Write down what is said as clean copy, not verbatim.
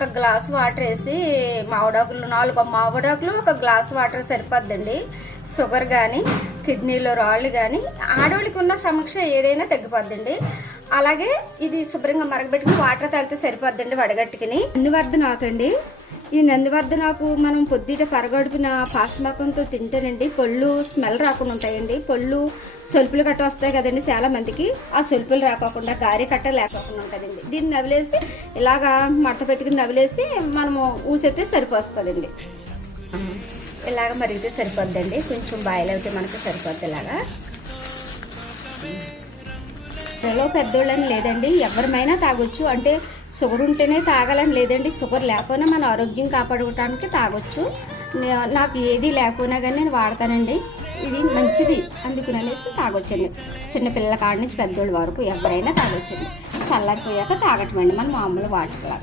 ఒక glass water వేసి మామిడాకులు 4 మామిడాకులు ఒక గ్లాస్ వాటర్ సరిపోద్దండి. షుగర్ కానీ కిడ్నీలో రాళ్ళు కానీ ఆడవాళ్ళకి ఉన్న సమస్య ఏదైనా తగ్గిపోద్దండి. అలాగే ఇది శుభ్రంగా మరగబెట్టుకుని వాటర్ తాగితే సరిపోద్దండి వడగట్టుకుని. నందివర్ధనాకండి. ఈ నందివర్ధనాకు మనం పొద్దుట పరగడుపున పాసమాకంతో తింటేనండి పళ్ళు స్మెల్ రాకుండా ఉంటాయండి. పళ్ళు సొలుపులు కట్ట వస్తాయి కదండి చాలా మందికి, ఆ సొలుపులు రాకోకుండా గారి కట్ట లేకోకుండా ఉంటుందండి. దీన్ని నవిలేసి ఇలాగా మడత పెట్టుకుని నవిలేసి మనము ఊసెత్తే సరిపోతుందండి. ఇలాగ మరిగితే సరిపోద్దండి. కొంచెం బాయిల్ అయితే మనకు సరిపోద్ది. ఇలాగా పిల్లలు పెద్దోళ్ళని లేదండి, ఎవరిమైనా తాగొచ్చు. అంటే షుగర్ ఉంటేనే తాగాలని లేదండి, షుగర్ లేకపోయినా మన ఆరోగ్యం కాపాడుకోవడానికి తాగొచ్చు. నాకు ఏది లేకపోయినా కానీ నేను వాడతానండి. ఇది మంచిది అందుకునేసి తాగొచ్చండి. చిన్నపిల్లల కాడ నుంచి పెద్దోళ్ళ వరకు ఎవరైనా తాగొచ్చండి. చల్లారిపోయాక తాగటమండి మన మామూలు వాటర్.